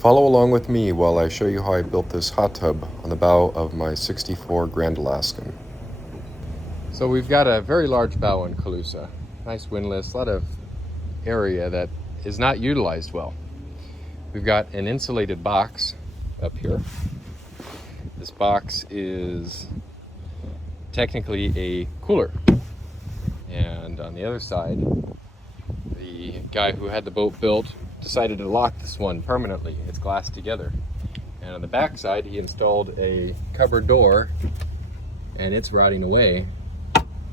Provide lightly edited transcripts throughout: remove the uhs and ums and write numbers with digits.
Follow along with me while I show you how I built this hot tub on the bow of my 64 Grand Alaskan. So we've got a very large bow in Calusa. Nice windlass, a lot of area that is not utilized well. We've got an insulated box up here. This box is technically a cooler. And on the other side, the guy who had the boat built decided to lock this one permanently. It's glassed together. And on the back side, he installed a cupboard door, and it's rotting away.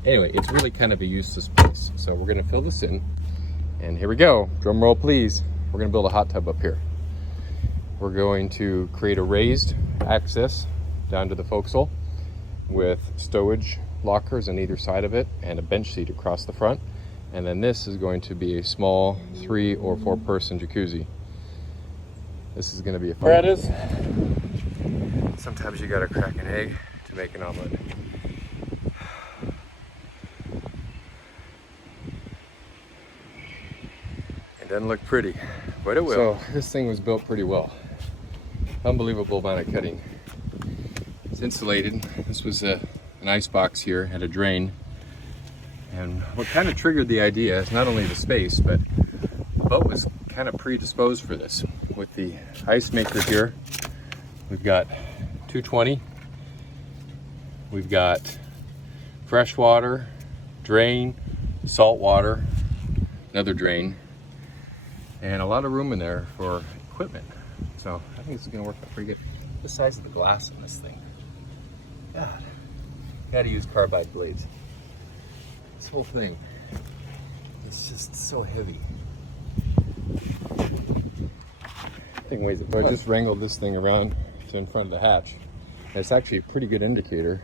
Anyway, it's really kind of a useless place. So we're gonna fill this in, and here we go. Drum roll, please. We're gonna build a hot tub up here. We're going to create a raised access down to the forecastle with stowage lockers on either side of it and a bench seat across the front. And then this is going to be a small 3 or 4 person jacuzzi. This is going to be a fun. There it is. Sometimes you gotta crack an egg to make an omelet. It doesn't look pretty, but it will. So this thing was built pretty well. Unbelievable amount of cutting. It's insulated. This was an ice box here, had a drain. And what kind of triggered the idea is not only the space, but the boat was kind of predisposed for this. With the ice maker here, we've got 220, we've got fresh water, drain, salt water, another drain, and a lot of room in there for equipment. So I think this is gonna work out pretty good. The size of the glass in this thing. God, gotta use carbide blades. This whole thing, it's just so heavy. Thing weighs it. So I just wrangled this thing around to in front of the hatch. And it's actually a pretty good indicator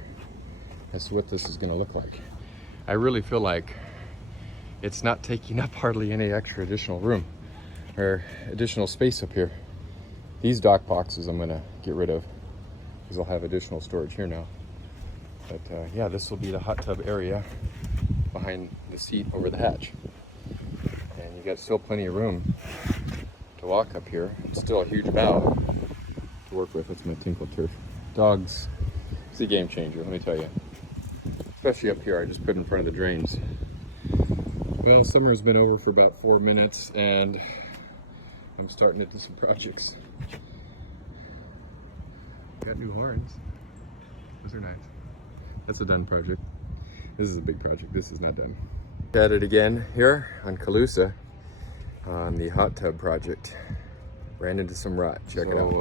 as to what this is going to look like. I really feel like it's not taking up hardly any extra additional room or additional space up here. These dock boxes I'm going to get rid of because I'll have additional storage here now. But yeah, this will be the hot tub area behind the seat over the hatch. And you got still plenty of room to walk up here. It's still a huge bow to work with. That's my tinkle turf. Dogs, it's a game changer, let me tell you. Especially up here, I just put in front of the drains. Well, summer's been over for about 4 minutes and I'm starting to do some projects. Got new horns. Those are nice. That's a done project. This is a big project. This is not done. At it again here on Calusa on the hot tub project. Ran into some rot. Check it out.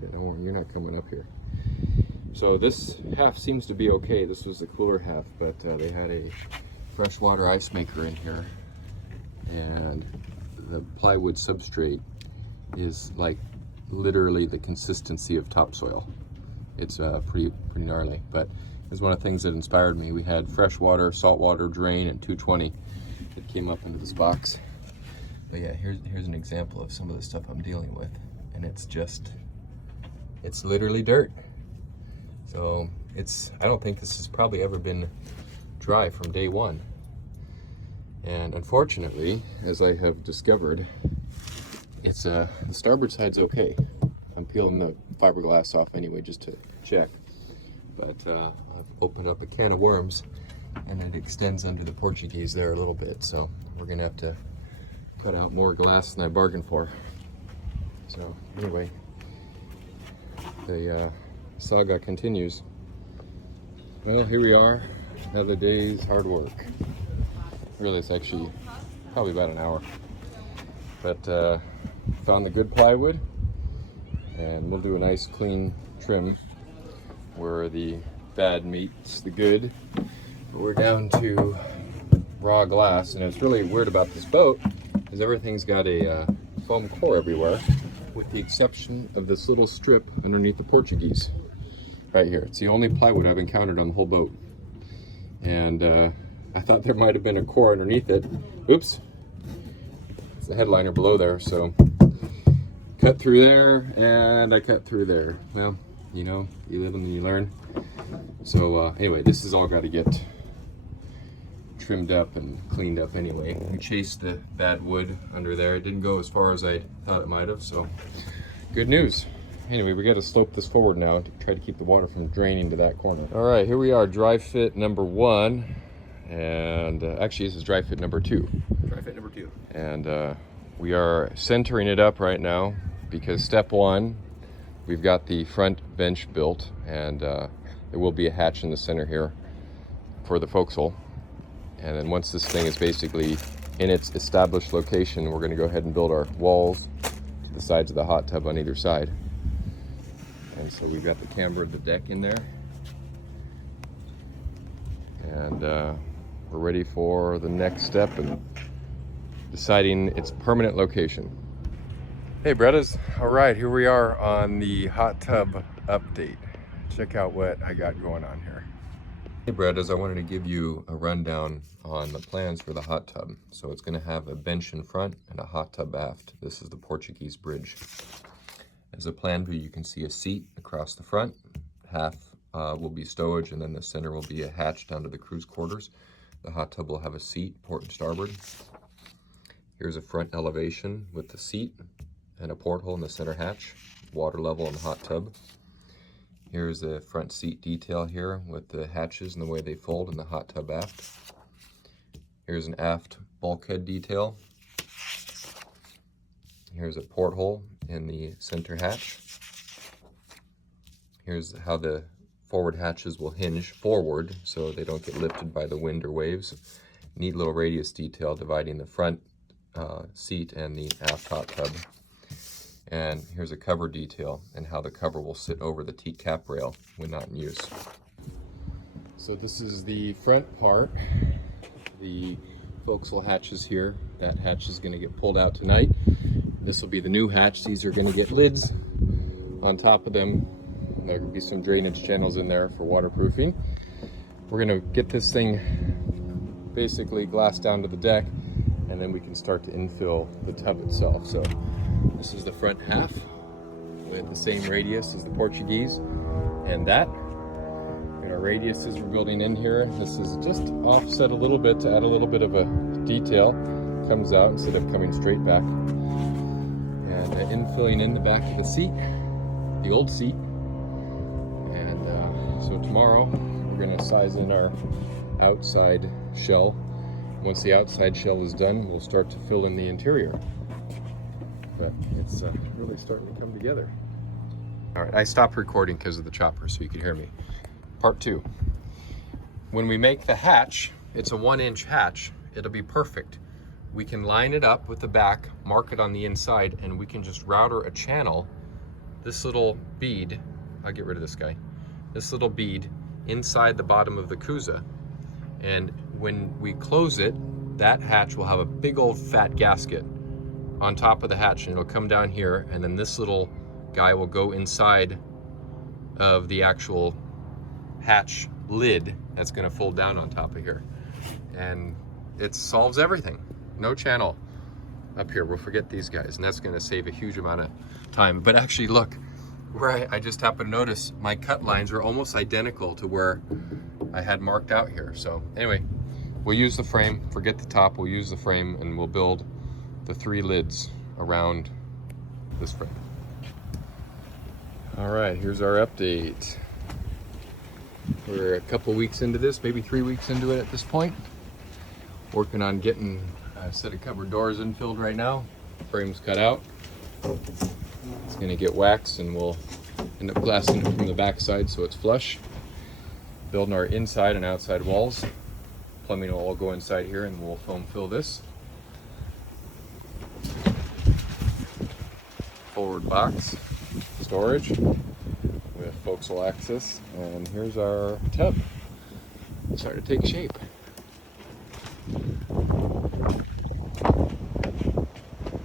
Yeah, no, you're not coming up here. So this half seems to be okay. This was the cooler half, but they had a freshwater ice maker in here, and the plywood substrate is like literally the consistency of topsoil. It's pretty gnarly, but it's one of the things that inspired me. We had freshwater, saltwater, drain, and 220 that came up into this box. But yeah, here's an example of some of the stuff I'm dealing with, and it's literally dirt. So I don't think this has probably ever been dry from day one. And unfortunately, as I have discovered, it's the starboard side's okay. I'm peeling the fiberglass off anyway just to check. But I've opened up a can of worms and it extends under the Portuguese there a little bit. So we're gonna have to cut out more glass than I bargained for. So anyway, the saga continues. Well, here we are, another day's hard work. Really, it's actually probably about an hour. But found the good plywood, and we'll do a nice clean trim where the bad meets the good. But we're down to raw glass, and it's really weird about this boat is everything's got a foam core everywhere, with the exception of this little strip underneath the Portuguese right here. It's the only plywood I've encountered on the whole boat, and I thought there might have been a core underneath it. Oops, it's the headliner below there. So cut through there, and I cut through there. Well, you know, you live and you learn. So anyway, this has all got to get trimmed up and cleaned up anyway. We chased the bad wood under there. It didn't go as far as I thought it might have, so good news. Anyway, we got to slope this forward now to try to keep the water from draining to that corner. All right, here we are, dry fit number 1. And actually, this is dry fit number 2. Dry fit number 2. And we are centering it up right now because step 1, we've got the front bench built, and there will be a hatch in the center here for the forecastle. And then once this thing is basically in its established location, we're going to go ahead and build our walls to the sides of the hot tub on either side. And so we've got the camber of the deck in there. And we're ready for the next step and deciding its permanent location. Hey Brettas, all right, here we are on the hot tub update. Check out what I got going on here. Hey Brettas, I wanted to give you a rundown on the plans for the hot tub. So it's going to have a bench in front and a hot tub aft. This is the Portuguese bridge. As a plan view, you can see a seat across the front. Half will be stowage, and then the center will be a hatch down to the crew's quarters. The hot tub will have a seat, port and starboard. Here's a front elevation with the seat and a porthole in the center hatch, water level in the hot tub. Here's the front seat detail here with the hatches and the way they fold in the hot tub aft. Here's an aft bulkhead detail. Here's a porthole in the center hatch. Here's how the forward hatches will hinge forward so they don't get lifted by the wind or waves. Neat little radius detail dividing the front seat and the aft hot tub. And here's a cover detail and how the cover will sit over the teak cap rail when not in use. So this is the front part. The forecastle hatch is here. That hatch is going to get pulled out tonight. This will be the new hatch. These are going to get lids on top of them. There will be some drainage channels in there for waterproofing. We're going to get this thing basically glassed down to the deck, and then we can start to infill the tub itself. So this is the front half with the same radius as the Portuguese, and that. And our radiuses we're building in here. This is just offset a little bit to add a little bit of a detail. Comes out instead of coming straight back. And infilling in the back of the seat, the old seat. And so tomorrow we're going to size in our outside shell. Once the outside shell is done, we'll start to fill in the interior. But it's really starting to come together. All right, I stopped recording because of the chopper so you could hear me. Part 2. When we make the hatch, it's a 1-inch hatch. It'll be perfect. We can line it up with the back, mark it on the inside, and we can just router a channel. This little bead, I'll get rid of this guy. This little bead inside the bottom of the Cusa. And when we close it, that hatch will have a big old fat gasket on top of the hatch, and it'll come down here, and then this little guy will go inside of the actual hatch lid that's going to fold down on top of here. And it solves everything. No channel up here. We'll forget these guys, and that's going to save a huge amount of time. But actually, look, where I just happened to notice my cut lines are almost identical to where I had marked out here. So anyway, we'll use the frame. Forget the top. We'll use the frame, and we'll build the 3 lids around this frame. All right, here's our update. We're a couple weeks into this, maybe 3 weeks into it at this point. Working on getting a set of cupboard doors infilled right now. Frame's cut out. It's gonna get waxed, and we'll end up glassing it from the back side so it's flush. Building our inside and outside walls. Plumbing will all go inside here, and we'll foam fill this. Forward box storage with forecastle access, and here's our tub. It's starting to take shape.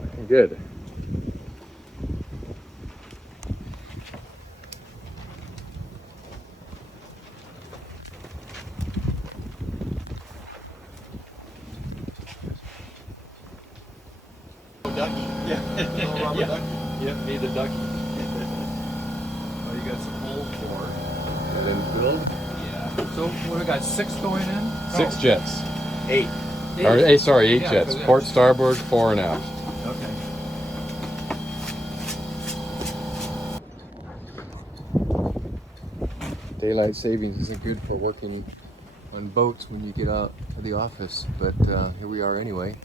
Looking good. Ducky? Yeah. Oh, yeah. ducky. Yep, need a ducky. Oh, you got some holes for. And then build Yeah. So what, we got 6 going in? 6 jets. 8. Or, sorry, 8 Yeah, jets. so yeah. Port, starboard, fore, and aft. Okay. Daylight savings isn't good for working on boats when you get out of the office, but here we are anyway.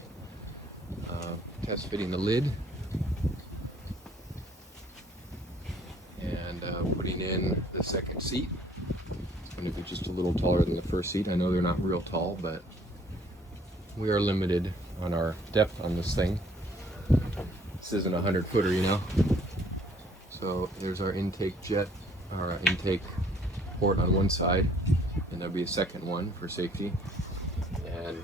Test fitting the lid and putting in the second seat. It's going to be just a little taller than the first seat. I know they're not real tall, but we are limited on our depth on this thing. This isn't a 100-footer, you know. So there's our intake jet, our intake port on one side, and there'll be a second one for safety. And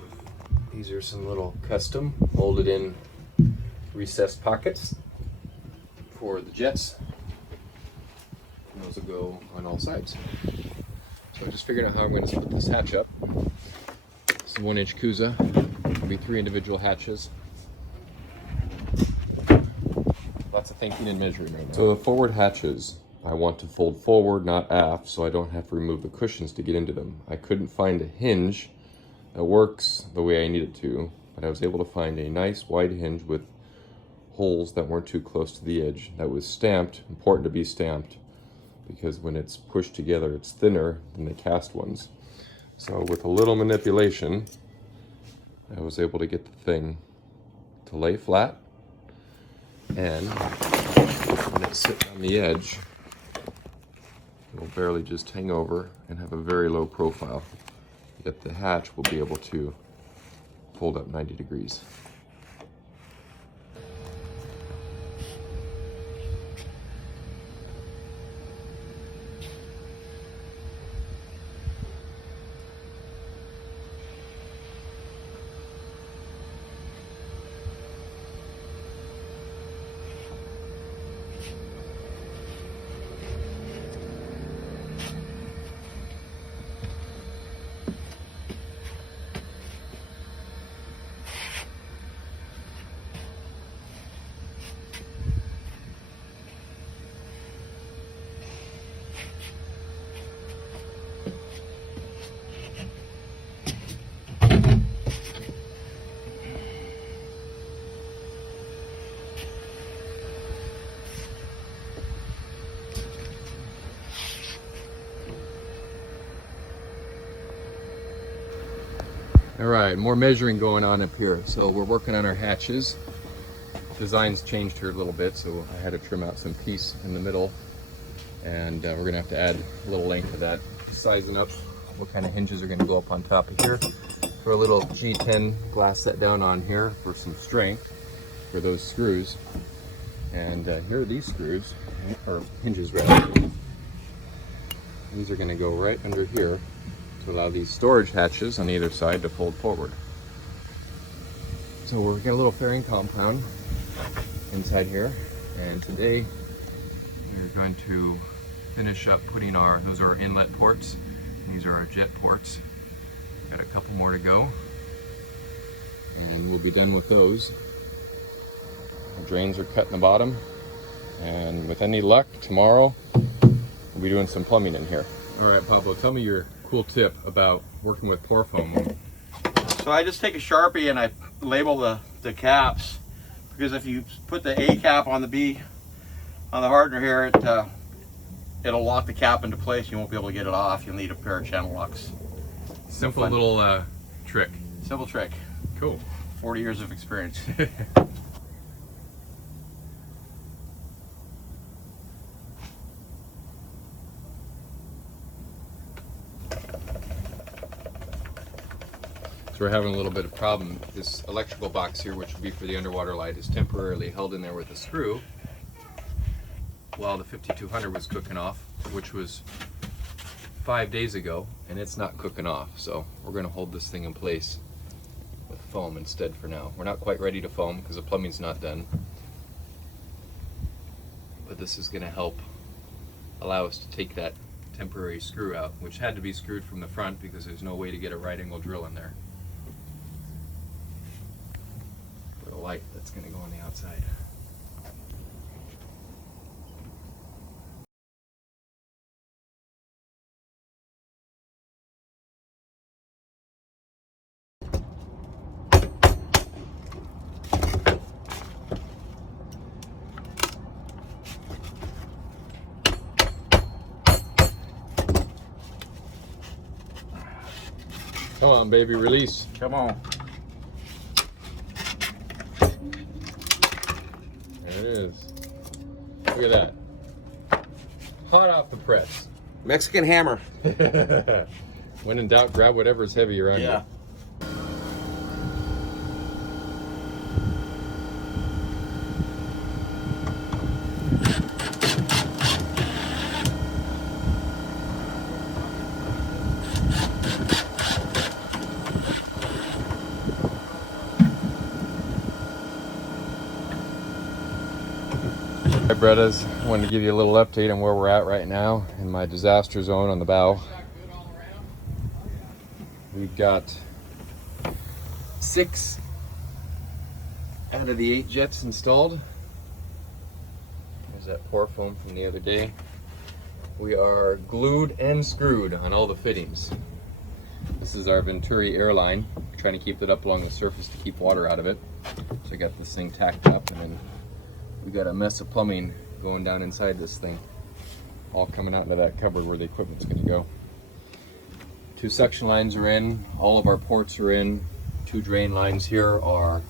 these are some little custom molded in recessed pockets for the jets. And those will go on all sides. So I'm just figuring out how I'm going to split this hatch up. This is a 1-inch Kuza. There'll be 3 individual hatches. Lots of thinking and measuring right now. So the forward hatches, I want to fold forward, not aft, so I don't have to remove the cushions to get into them. I couldn't find a hinge that works the way I need it to, but I was able to find a nice wide hinge with holes that weren't too close to the edge, that was stamped. Important to be stamped, because when it's pushed together it's thinner than the cast ones. So with a little manipulation I was able to get the thing to lay flat, and when it's sitting on the edge it will barely just hang over and have a very low profile, yet the hatch will be able to fold up 90 degrees. All right, more measuring going on up here. So we're working on our hatches. Design's changed here a little bit, so I had to trim out some piece in the middle, and we're gonna have to add a little length to that. Sizing up what kind of hinges are gonna go up on top of here. Throw a little G10 glass set down on here for some strength for those screws. And here are these screws, or hinges rather. These are gonna go right under here to allow these storage hatches on either side to fold forward. So we've got a little fairing compound inside here, and today we're going to finish up putting those are our inlet ports, and these are our jet ports. Got a couple more to go, and we'll be done with those. The drains are cut in the bottom, and with any luck, tomorrow we'll be doing some plumbing in here. All right, Pablo, tell me your cool tip about working with pour foam. So I just take a Sharpie and I label the caps, because if you put the A cap on the B on the hardener here, it'll lock the cap into place. You won't be able to get it off. You'll need a pair of channel locks. Simple little trick. Simple trick. Cool. 40 years of experience. So we're having a little bit of problem. This electrical box here, which would be for the underwater light, is temporarily held in there with a screw while the 5200 was cooking off, which was 5 days ago, and it's not cooking off. So we're going to hold this thing in place with foam instead for now. We're not quite ready to foam because the plumbing's not done, but this is going to help allow us to take that temporary screw out, which had to be screwed from the front because there's no way to get a right angle drill in there. Light that's going to go on the outside. Come on, baby, release. Come on. There it is. Look at that. Hot off the press. Mexican hammer. When in doubt, grab whatever's heavy around you. Hi Brettas, I wanted to give you a little update on where we're at right now in my disaster zone on the bow. We've got 6 out of the 8 jets installed. There's that pour foam from the other day. We are glued and screwed on all the fittings. This is our Venturi airline. We're trying to keep it up along the surface to keep water out of it. So I got this thing tacked up, and then we got a mess of plumbing going down inside this thing, all coming out into that cupboard where the equipment's going to go. 2 suction lines are in, all of our ports are in. 2 drain lines here are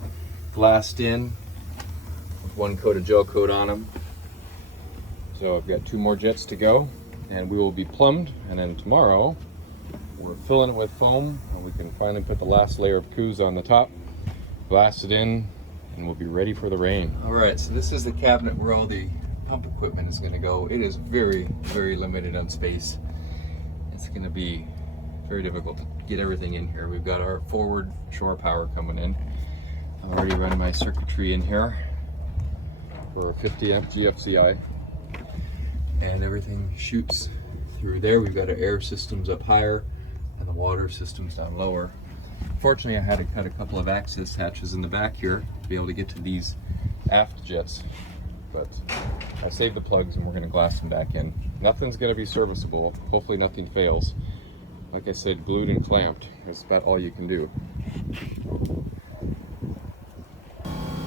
glassed in with 1 coat of gel coat on them. So I've got 2 more jets to go, and we will be plumbed, and then tomorrow we're filling it with foam, and we can finally put the last layer of coups on the top, blast it in, and we'll be ready for the rain. All right, so this is the cabinet where all the pump equipment is gonna go. It is very, very limited on space. It's gonna be very difficult to get everything in here. We've got our forward shore power coming in. I've already run my circuitry in here for a 50 amp GFCI, and everything shoots through there. We've got our air systems up higher and the water systems down lower. Fortunately, I had to cut a couple of access hatches in the back here to be able to get to these aft jets, but I saved the plugs and we're going to glass them back in. Nothing's going to be serviceable. Hopefully nothing fails. Like I said, glued and clamped. That's about all you can do.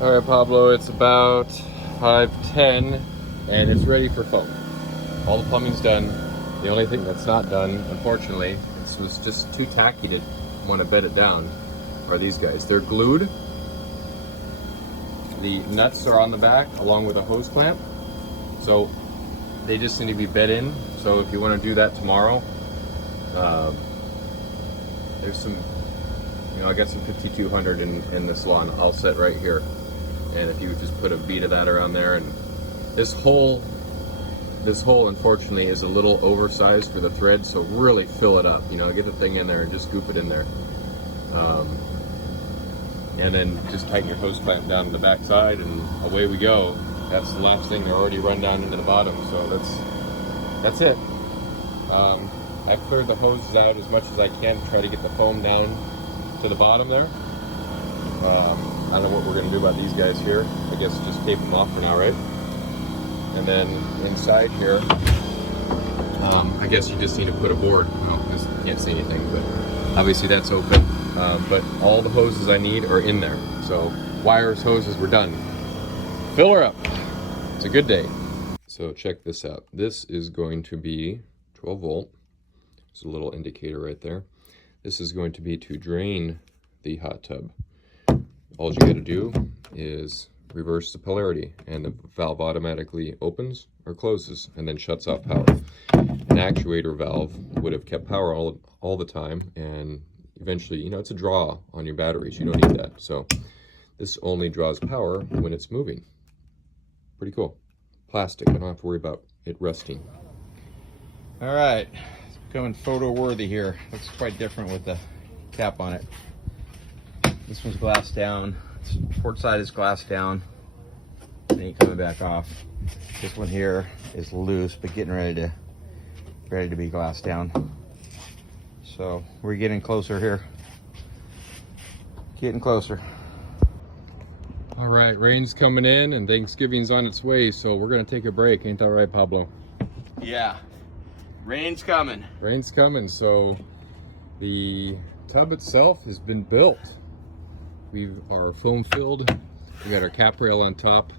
All right, Pablo, it's about 5:10 and it's ready for foam. All the plumbing's done. The only thing that's not done, unfortunately, this was just too tacky to want to bed it down, are these guys. They're glued. The nuts are on the back along with a hose clamp, so they just need to be bed in. So if you want to do that tomorrow, there's some, I got some 5200 in this lawn. I'll set right here, and if you would just put a bead of that around there, and this hole unfortunately is a little oversized for the thread, so really fill it up, get the thing in there and just scoop it in there, and then just tighten your hose clamp down to the back side and away we go. That's the last thing. They're already run down into the bottom, so that's it. I've cleared the hoses out as much as I can to try to get the foam down to the bottom there. I don't know what we're going to do about these guys here. I guess just tape them off for now, right? And then inside here, I guess you just need to put a board. Well, you can't see anything, but obviously that's open. But all the hoses I need are in there. So wires, hoses, we're done. Fill her up. It's a good day. So check this out. This is going to be 12 volt. There's a little indicator right there. This is going to be to drain the hot tub. All you got to do is reverse the polarity, and the valve automatically opens or closes and then shuts off power. An actuator valve would have kept power all the time, and eventually, it's a draw on your batteries. You don't need that. So this only draws power when it's moving. Pretty cool. Plastic. I don't have to worry about it rusting. All right, it's becoming photo worthy here. Looks quite different with the cap on it. This one's glassed down. Port side is glassed down. Then you coming back off. This one here is loose, but getting ready to be glassed down. So we're getting closer here. Getting closer. All right, rain's coming in and Thanksgiving's on its way, so we're gonna take a break. Ain't that right, Pablo? Yeah, rain's coming. Rain's coming, so the tub itself has been built. We are foam filled. We got our cap rail on top.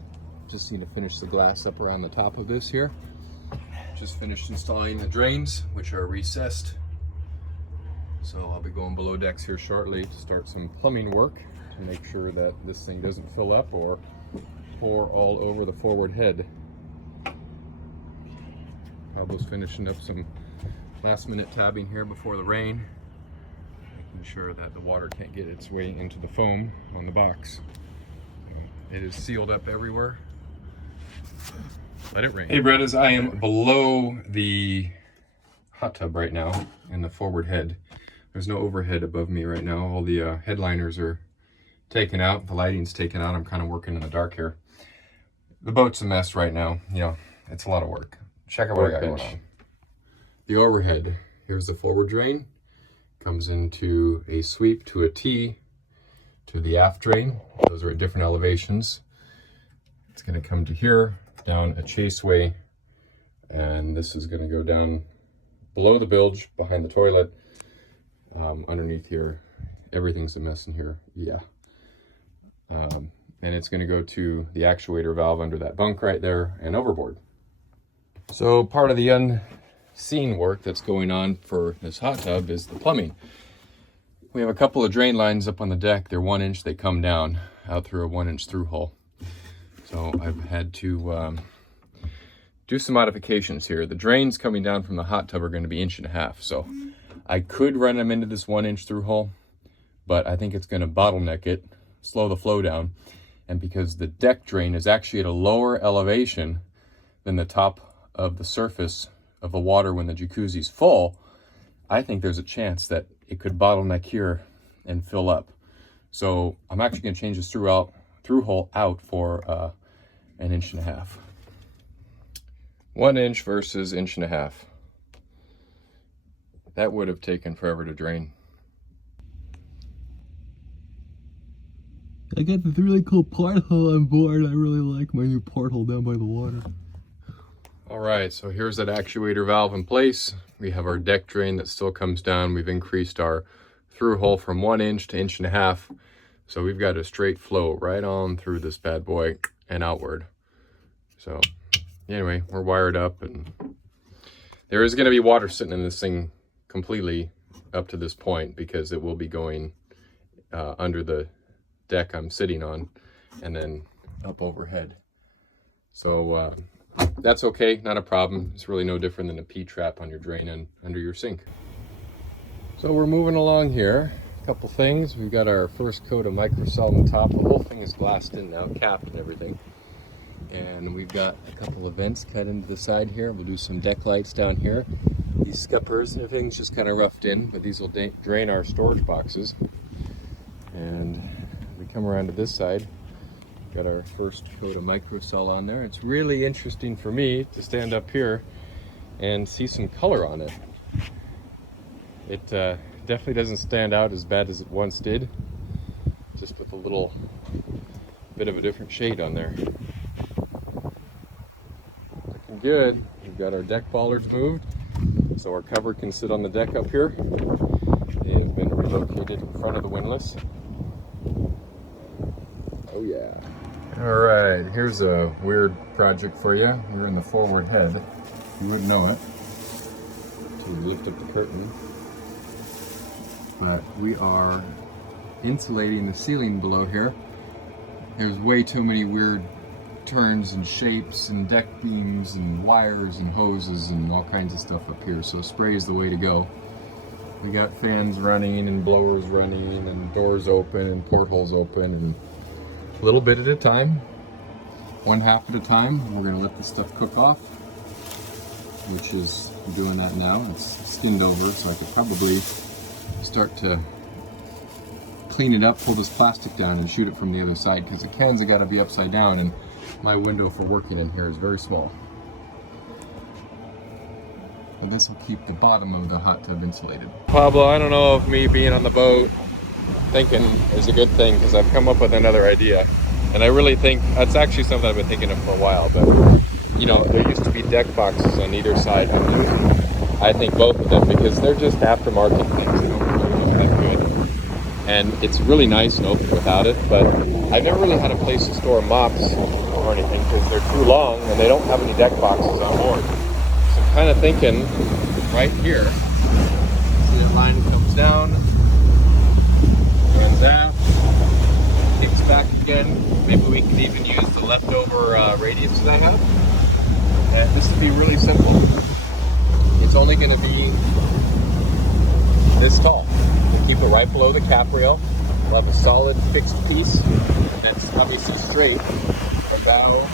Just need to finish the glass up around the top of this here. Just finished installing the drains, which are recessed. So I'll be going below decks here shortly to start some plumbing work to make sure that this thing doesn't fill up or pour all over the forward head. Pablo's finishing up some last minute tabbing here before the rain, making sure that the water can't get its way into the foam on the box. It is sealed up everywhere. Let it rain. Hey Bredas, I am below the hot tub right now in the forward head. There's no overhead above me right now. All the headliners are taken out. The lighting's taken out. I'm kind of working in the dark here. The boat's a mess right now. You know, it's a lot of work. Check out what I got going on. The overhead. Here's the forward drain. Comes into a sweep to a T to the aft drain. Those are at different elevations. It's going to come to here, down a chaseway, and this is going to go down below the bilge, behind the toilet, underneath here. Everything's a mess in here, yeah. And it's going to go to the actuator valve under that bunk right there and overboard. So part of the unseen work that's going on for this hot tub is the plumbing. We have a couple of drain lines up on the deck. They're 1 inch, they come down out through a 1 inch through hole. So I've had to do some modifications here. The drains coming down from the hot tub are going to be 1.5 inches. So I could run them into this 1 inch through hole, but I think it's going to bottleneck it, slow the flow down. And because the deck drain is actually at a lower elevation than the top of the surface of the water when the jacuzzi's full, I think there's a chance that it could bottleneck here and fill up. So I'm actually going to change this through hole out for 1.5 inches. 1 inch versus 1.5 inches. That would have taken forever to drain. I got this really cool porthole on board. I really like my new porthole down by the water. All right, so here's that actuator valve in place. We have our deck drain that still comes down. We've increased our through hole from 1 inch to 1.5 inches. So we've got a straight flow right on through this bad boy and outward. So anyway, we're wired up, and there is going to be water sitting in this thing completely up to this point because it will be going under the deck I'm sitting on and then up overhead. So that's okay, not a problem. It's really no different than a P-trap on your drain and under your sink. So we're moving along here. A couple things. We've got our first coat of microcell on the top. The whole thing is glassed in now, capped and everything. And we've got a couple of vents cut into the side here. We'll do some deck lights down here. These scuppers, everything's just kind of roughed in, but these will drain our storage boxes. And we come around to this side. Got our first coat of microcell on there. It's really interesting for me to stand up here and see some color on it. It definitely doesn't stand out as bad as it once did, just with a little bit of a different shade on there. Looking good. We've got our deck bollards moved, so our cover can sit on the deck up here. They have been relocated in front of the windlass. Oh yeah. All right, here's a weird project for you. We're in the forward head. You wouldn't know it until we lift up the curtain. But we are insulating the ceiling below here. There's way too many weird turns and shapes and deck beams and wires and hoses and all kinds of stuff up here. So spray is the way to go. We got fans running and blowers running and doors open and portholes open, and a little bit at a time, 1/2 at a time. We're gonna let this stuff cook off, which is, I'm doing that now. It's skinned over, so I could probably start to clean it up, pull this plastic down and shoot it from the other side, because the cans have got to be upside down and my window for working in here is very small. And this will keep the bottom of the hot tub insulated. Pablo, I don't know if me being on the boat thinking is a good thing, because I've come up with another idea, and I really think it's actually something I've been thinking of for a while. But you know, there used to be deck boxes on either side. I think both of them, because they're just aftermarket things. They don't really look that good, and it's really nice and open without it. But I've never really had a place to store mops or anything, because they're too long and they don't have any deck boxes on board. So I'm kind of thinking right here. See that line that comes comes down, runs out, kicks back again. Maybe we can even use the leftover radius that I have. And this will be really simple. It's only going to be this tall. We'll keep it right below the cap rail. We'll have a solid fixed piece that's obviously straight, the bow,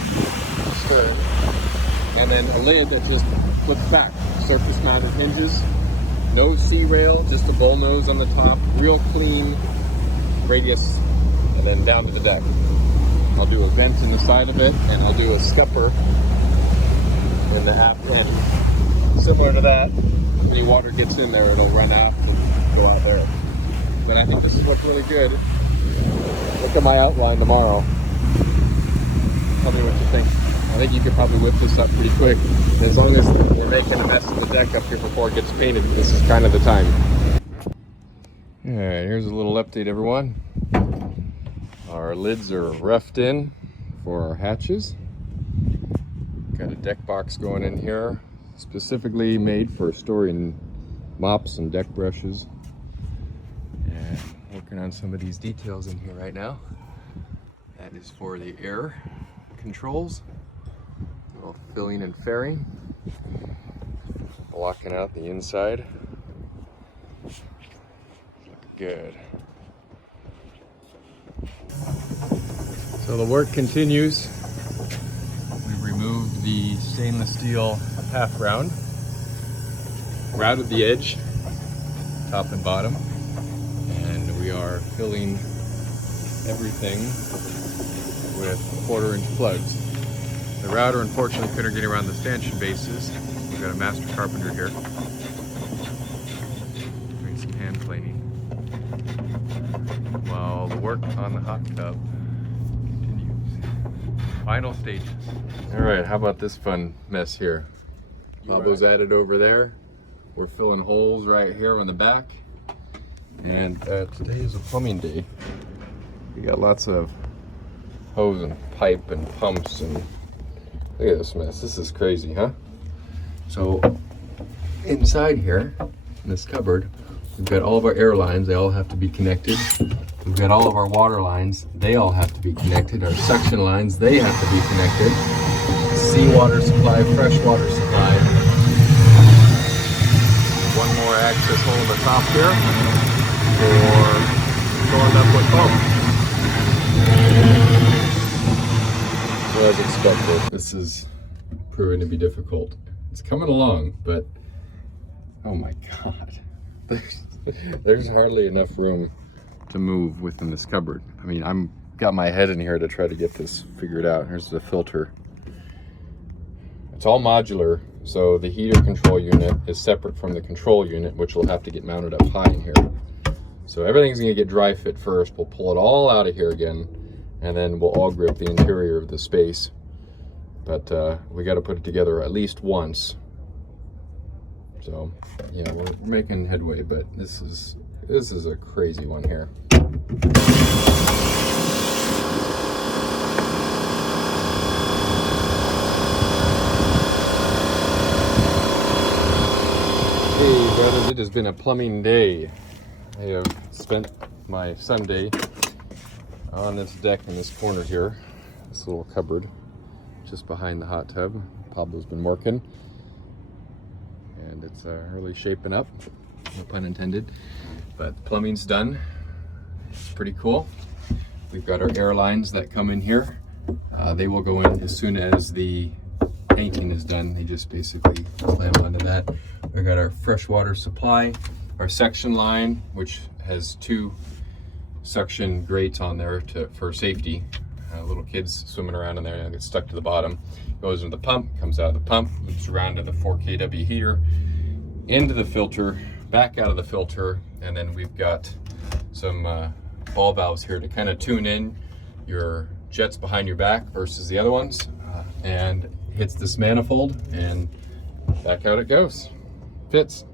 stern, and then a lid that just flips back. Surface mounted hinges, no C-rail, just a bull nose on the top, real clean radius, and then down to the deck. I'll do a vent in the side of it, and I'll do a scupper in the aft end. Similar to that, if any water gets in there, it'll run out and go out there. But I think this looks really good. Look at my outline tomorrow. Tell me what you think. I think you could probably whip this up pretty quick. As long as we're making a mess of the deck up here before it gets painted, this is kind of the time. All right, here's a little update, everyone. Our lids are roughed in for our hatches. Got a deck box going in here, specifically made for storing mops and deck brushes. And working on some of these details in here right now. That is for the air controls. A little filling and fairing. Blocking out the inside. Looking good. So the work continues. We've removed the stainless steel half round, routed the edge, top and bottom, and we are filling everything with 1/4-inch plugs. The router unfortunately couldn't get around the stanchion bases. We've got a master carpenter here doing some hand planing while the work on the hot tub continues. Final stages. All right, how about this fun mess here? Pablo's added over there. We're filling holes right here on the back. And today is a plumbing day. We got lots of hose and pipe and pumps, and look at this mess. This is crazy, huh? So inside here, in this cupboard, we've got all of our air lines. They all have to be connected. We've got all of our water lines. They all have to be connected. Our suction lines, they have to be connected. Seawater supply, fresh water supply. One more access hole at the top here for filling up with pump. So as expected, this is proving to be difficult. It's coming along, but oh my God, there's hardly enough room to move within this cupboard. I mean, I'm got my head in here to try to get this figured out. Here's the filter. It's all modular, so the heater control unit is separate from the control unit, which will have to get mounted up high in here. So everything's gonna get dry fit first. We'll pull it all out of here again, and then we'll all grip the interior of the space. But we got to put it together at least once. So yeah, we're making headway, but this is a crazy one here. Hey brothers, it has been a plumbing day. I have spent my Sunday on this deck in this corner here, this little cupboard just behind the hot tub. Pablo's been working, and it's really shaping up, no pun intended, but the plumbing's done. It's pretty cool. We've got our air lines that come in here. They will go in as soon as the painting is done. They just basically slam onto that. We've got our freshwater supply, our section line, which has 2 suction grates on there for safety. Little kids swimming around in there and get stuck to the bottom. Goes into the pump, comes out of the pump, loops around to the 4 kW heater, into the filter, back out of the filter, and then we've got some ball valves here to kind of tune in your jets behind your back versus the other ones, and hits this manifold and back out it goes. Fits.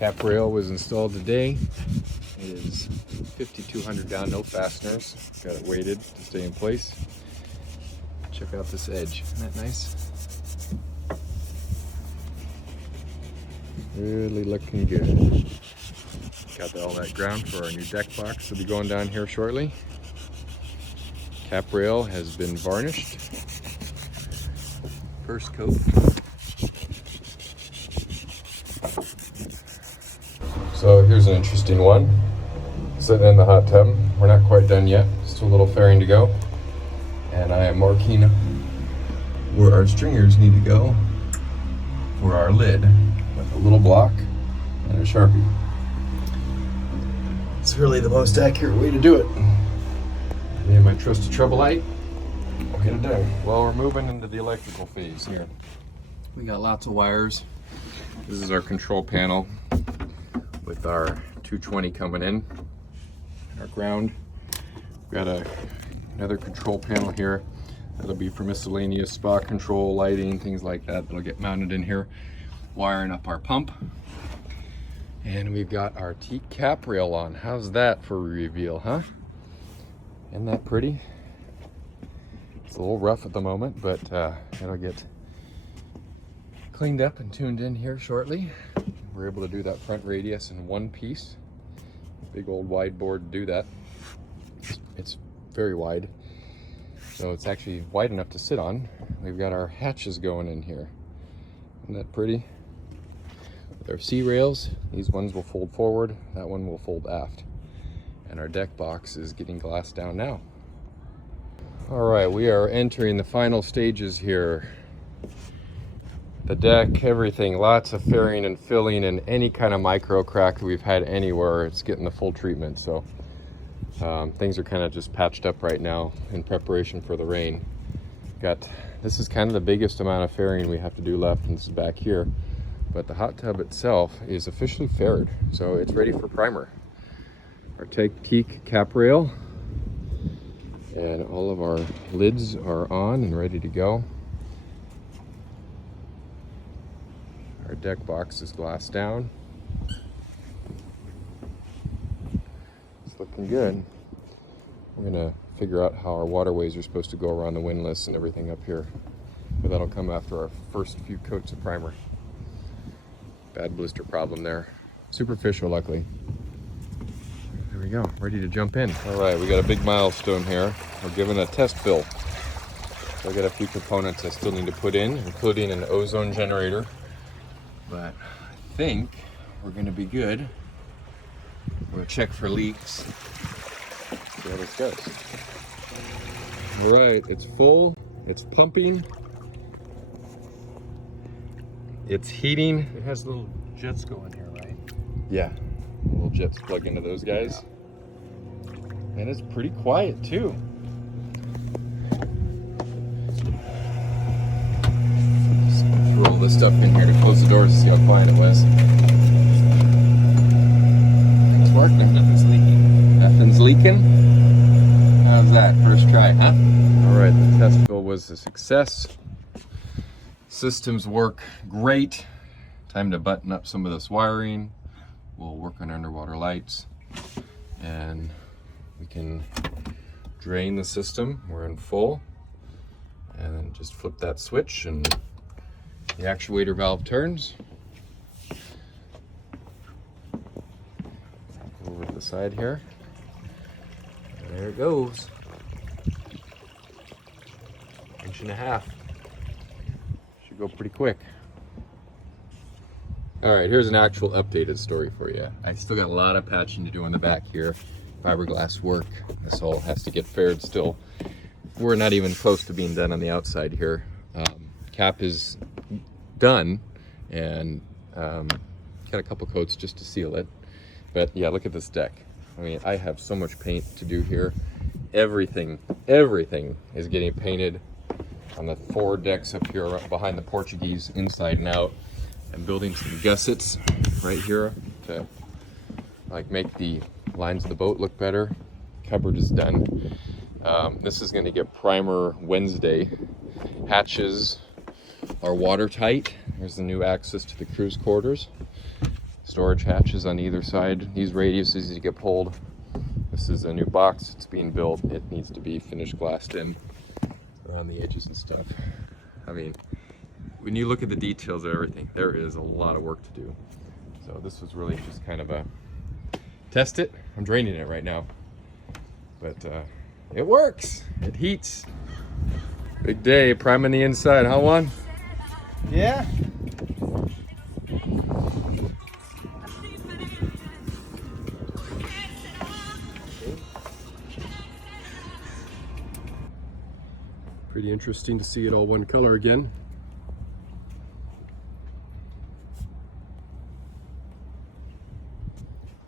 Cap rail was installed today. It is 5,200 down, no fasteners. Got it weighted to stay in place. Check out this edge, isn't that nice? Really looking good. Got all that ground for our new deck box. We'll be going down here shortly. Cap rail has been varnished. First coat. So here's an interesting one. Sitting in the hot tub. We're not quite done yet. Still a little fairing to go. And I am marking where our stringers need to go for our lid with a little block and a Sharpie. It's really the most accurate way to do it. Me and my trusty treble light will get it done. Well, we're moving into the electrical phase here. We got lots of wires. This is our control panel with our 220 coming in, our ground. We've got another control panel here. That'll be for miscellaneous spot control, lighting, things like that. That'll get mounted in here. Wiring up our pump. And we've got our teak cap rail on. How's that for a reveal, huh? Isn't that pretty? It's a little rough at the moment, but it'll get cleaned up and tuned in here shortly. We're able to do that front radius in one piece. Big old wide board to do that. It's very wide, so it's actually wide enough to sit on. We've got our hatches going in here. Isn't that pretty? With our C rails, these ones will fold forward, that one will fold aft. And our deck box is getting glassed down now. All right, we are entering the final stages here. The deck, everything, lots of fairing and filling, and any kind of micro crack that we've had anywhere, it's getting the full treatment. So things are kind of just patched up right now in preparation for the rain. This is kind of the biggest amount of fairing we have to do left, and this is back here. But the hot tub itself is officially faired, so it's ready for primer. Our teak cap rail and all of our lids are on and ready to go. Our deck box is glassed down. It's looking good. We're gonna figure out how our waterways are supposed to go around the windlass and everything up here, but that'll come after our first few coats of primer. Bad blister problem there. Superficial, luckily. There we go, ready to jump in. All right, we got a big milestone here. We're given a test build. So I got a few components I still need to put in, including an ozone generator. But I think we're gonna be good. We'll check for leaks. See how this goes. All right, it's full, it's pumping. It's heating. It has little jets going here, right? Yeah, little jets plug into those guys. And it's pretty quiet too. Just threw all this stuff in here to close the doors to see how quiet it was. It's working. Nothing's leaking. Nothing's leaking? How's that? First try, huh? All right, the test build was a success. Systems work great. Time to button up some of this wiring. We'll work on underwater lights and we can drain the system. We're in full, and then just flip that switch and the actuator valve turns. Over to the side here. There it goes. 1.5 inches. Should go pretty quick. All right, here's an actual updated story for you. I still got a lot of patching to do on the back here. Fiberglass work. This all has to get faired still. We're not even close to being done on the outside here. Cap is done and got a couple coats just to seal it. But yeah, look at this deck. I mean, I have so much paint to do here. Everything is getting painted on the forward decks up here behind the Portuguese, inside and out. I'm building some gussets right here to like make the lines of the boat look better. Cupboard is done. This is going to get primer Wednesday. Hatches are watertight. There's the new access to the cruise quarters. storage hatches on either side. These radiuses need to get pulled. This is a new box. It's being built. It needs to be finished glassed in around the edges and stuff. I mean, when you look at the details of everything, there is a lot of work to do. So this was really just kind of a test it. I'm draining it right now, but it works. It heats. Big day, priming the inside, huh, Juan? Yeah. Pretty interesting to see it all one color again.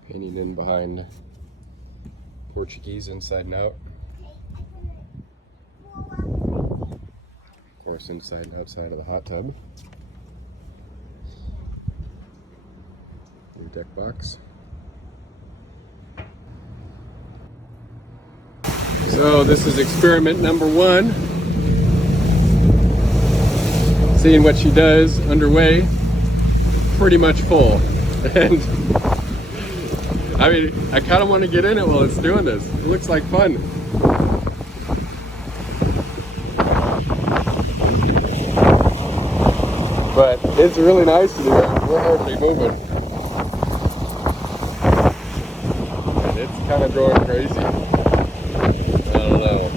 Painting in behind Portuguese inside and out. Of course, inside and outside of the hot tub. New deck box. So this is experiment number 1. Seeing what she does underway. Pretty much full. And I mean, I kind of want to get in it while it's doing this. It looks like fun. But it's really nice in here. We're hardly moving. And it's kind of going crazy. I don't know.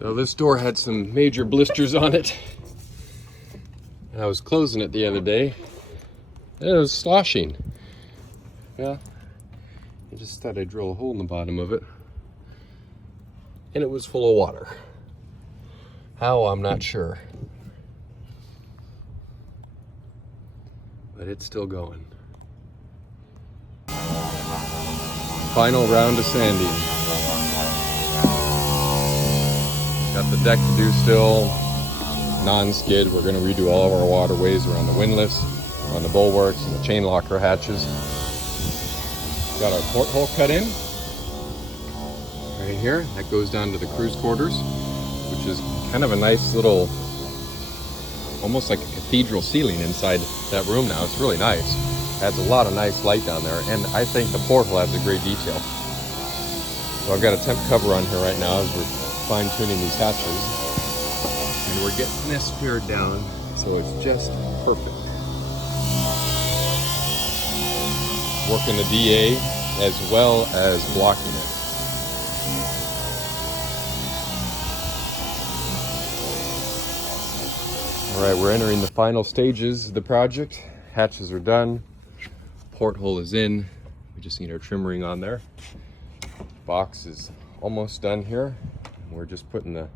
So this door had some major blisters on it. I was closing it the other day. And it was sloshing. Yeah. I just thought I'd drill a hole in the bottom of it. And it was full of water. How, I'm not sure. But it's still going. Final round of sanding. Got the deck to do still, non-skid. We're going to redo all of our waterways around the windlass, on the bulwarks, and the chain locker hatches. Got our porthole cut in right here. That goes down to the cruise quarters, which is kind of a nice little, almost like a cathedral ceiling inside that room now. It's really nice. Adds a lot of nice light down there, and I think the porthole adds a great detail. So I've got a temp cover on here right now as we're fine-tuning these hatches, and we're getting this pared down so it's just perfect. Working the DA as well as blocking it. All right, we're entering the final stages of the project. Hatches are done, porthole is in. We just need our trim ring on there. Box is almost done here. We're just putting the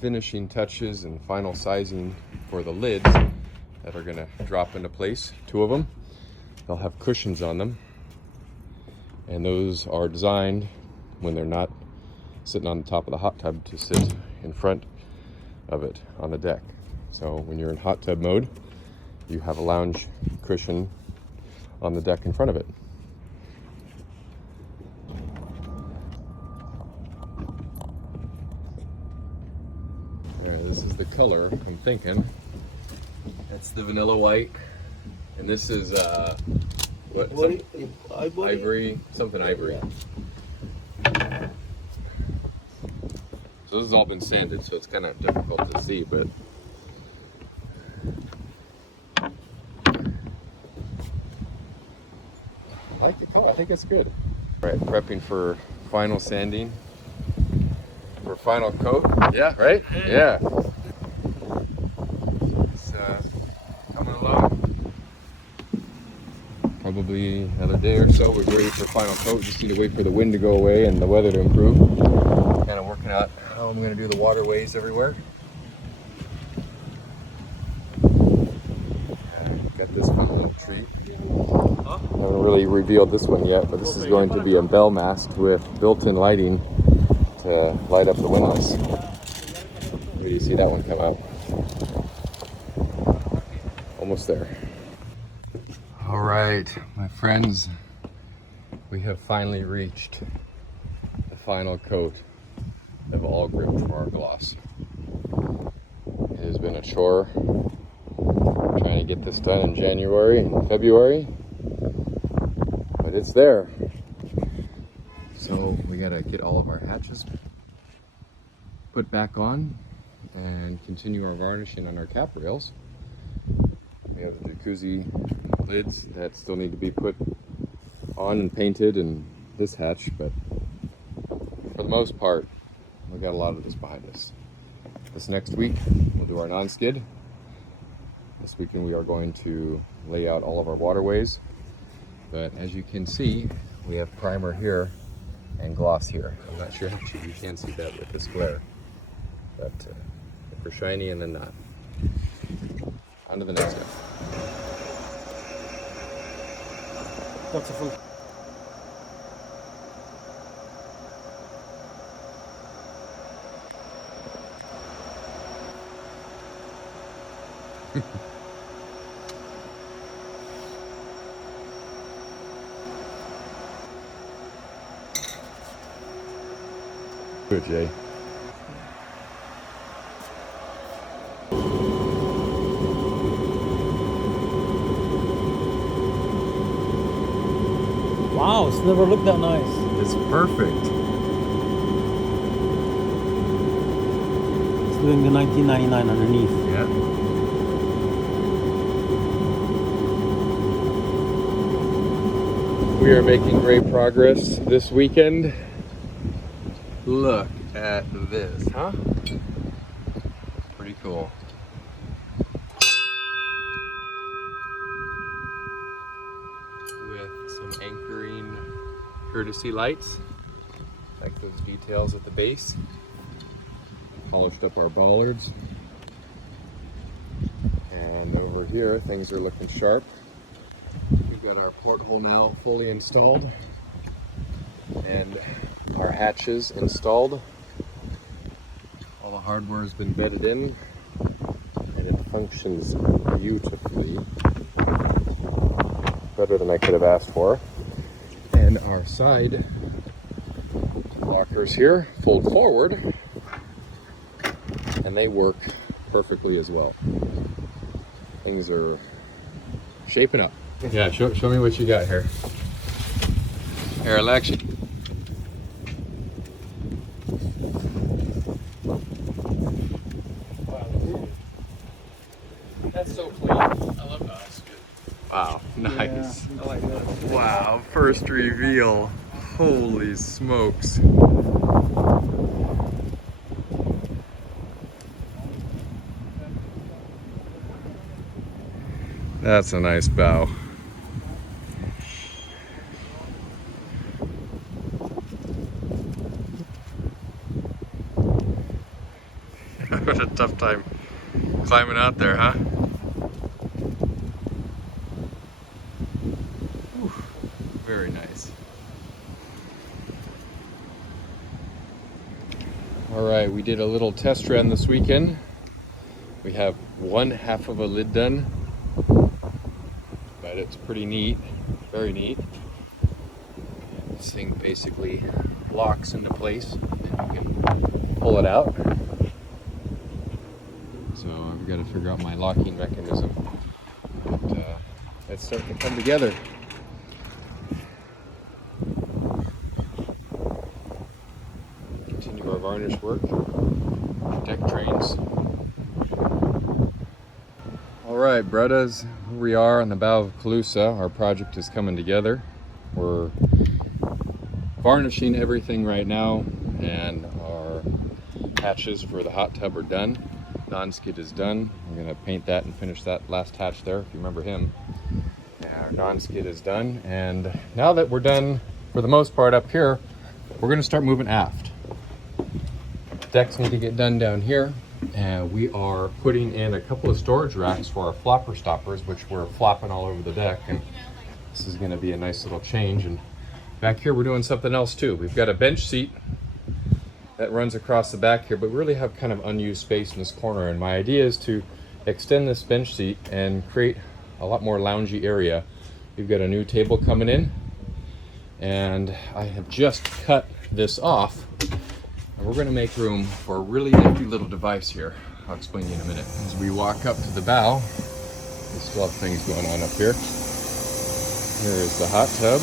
finishing touches and final sizing for the lids that are gonna drop into place, 2 of them. They'll have cushions on them, and those are designed when they're not sitting on the top of the hot tub to sit in front of it on the deck. So when you're in hot tub mode, you have a lounge cushion on the deck in front of it. This is the color I'm thinking. That's the vanilla white, and this is ivory, something ivory. So this has all been sanded, so it's kind of difficult to see, but I like the color. I think it's good. All right, prepping for final sanding. For final coat. Yeah, right? Yeah. It's coming along. Probably another day or so. We're ready for final coat. Just need to wait for the wind to go away and the weather to improve. Kind of working out how I'm going to do the waterways everywhere. haven't really revealed this one yet, but this is going to be a bell mast with built-in lighting to light up the windlass. Where do you see that one come out? Almost there. All right, my friends, we have finally reached the final coat of all grip for our gloss. It has been a chore trying to get this done in January and February, but it's there. So we gotta get all of our hatches put back on and continue our varnishing on our cap rails. We have the jacuzzi lids that still need to be put on and painted, and this hatch, but for the most part, we got a lot of this behind us. This next week, we'll do our non-skid. This weekend we are going to lay out all of our waterways, but as you can see, we have primer here and gloss here. I'm not sure how you can see that with this glare, but they're shiny and then not. On to the next step. That's a full. Good, Jay. Wow, it's never looked that nice. It's perfect. It's doing the 1999 underneath. Yeah. We are making great progress this weekend. Look at this, huh? Pretty cool. With some anchoring courtesy lights, like those details at the base. Polished up our bollards. And over here, things are looking sharp. We've got our porthole now fully installed, and our hatches installed. All the hardware has been bedded in, and it functions beautifully. Better than I could have asked for. And our side lockers here fold forward, and they work perfectly as well. Things are shaping up. Yeah, show me what you got here. Here, Alexi. That's so clean. I love that. That's good. Wow, nice. Yeah, I like that. Wow, first reveal. Holy smokes. That's a nice bow. What a tough time climbing out there, huh? Whew, very nice. All right, we did a little test run this weekend. We have one half of a lid done, but it's pretty neat, very neat. This thing basically locks into place and you can pull it out. So I've got to figure out my locking mechanism, but it's starting to come together. Continue our varnish work, deck trains. All right, Bretas, here we are on the bow of Calusa. Our project is coming together. We're varnishing everything right now, and our hatches for the hot tub are done. Non-skid is done. We're gonna paint that and finish that last hatch there, if you remember him. Yeah, our non-skid is done, and now that we're done for the most part up here, we're gonna start moving aft. Decks need to get done down here, and we are putting in a couple of storage racks for our flopper stoppers, which were flopping all over the deck, and This is going to be a nice little change. And back here we're doing something else too. We've got a bench seat that runs across the back here, but we really have kind of unused space in this corner, and my idea is to extend this bench seat and create a lot more loungy area. We've got a new table coming in, and I have just cut this off, and we're going to make room for a really nifty little device here. I'll explain to you in a minute. As we walk up to the bow, we still have things going on up here. Here is the hot tub,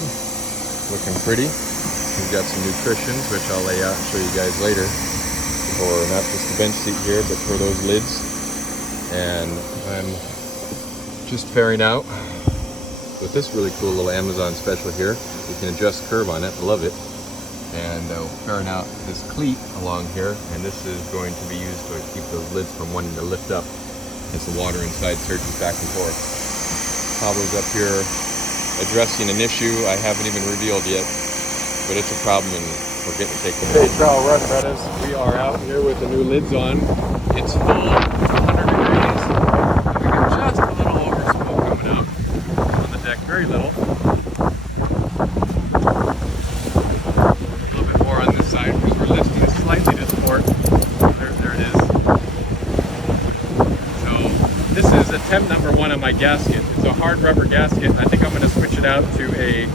looking pretty. We've got some new cushions, which I'll lay out and show you guys later, for not just the bench seat here, but for those lids. And I'm just pairing out with this really cool little Amazon special here. You can adjust curve on it, love it. And pairing out this cleat along here, and this is going to be used to keep those lids from wanting to lift up as the water inside surges back and forth. Pablo's up here addressing an issue I haven't even revealed yet, but it's a problem and we're getting to take care of it. Okay, trial run, brothers. We are out here with the new lids on. It's full, 100 degrees. We got just a little oversmoke coming up on the deck, very little. A little bit more on this side because we're lifting slightly to sport. There it is. So this is attempt number 1 on my gasket. It's a hard rubber gasket, and I think I'm going to switch it out to a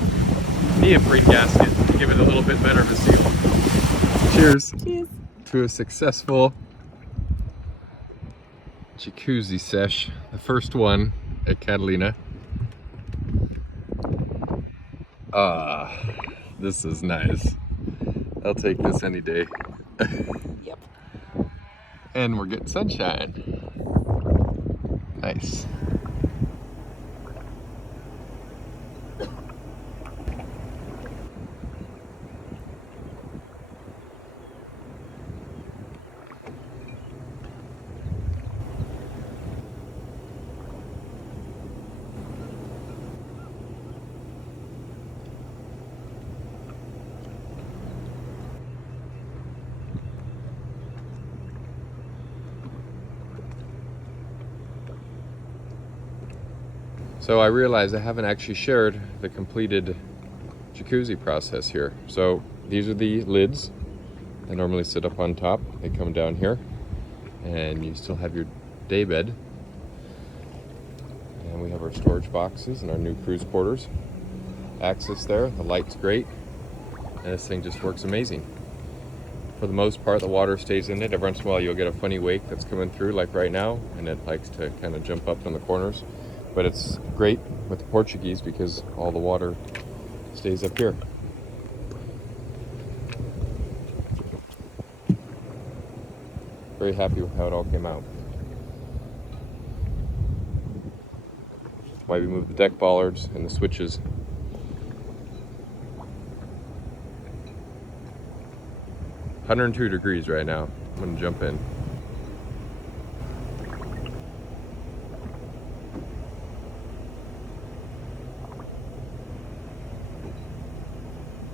neoprene gasket to give it a little bit better of a seal. Cheers. Cheers to a successful jacuzzi sesh, the first one at Catalina. This is nice. I'll take this any day. Yep. And we're getting sunshine. Nice. So I realized I haven't actually shared the completed jacuzzi process here. So these are the lids. They normally sit up on top. They come down here, and you still have your day bed. And we have our storage boxes and our new cruise quarters. Access there, the light's great, and this thing just works amazing. For the most part, the water stays in it. Every once in a while you'll get a funny wake that's coming through, like right now, and it likes to kind of jump up in the corners. But it's great with the Portuguese because all the water stays up here. Very happy with how it all came out. Why we moved the deck bollards and the switches. "102 degrees right now. I'm gonna jump in.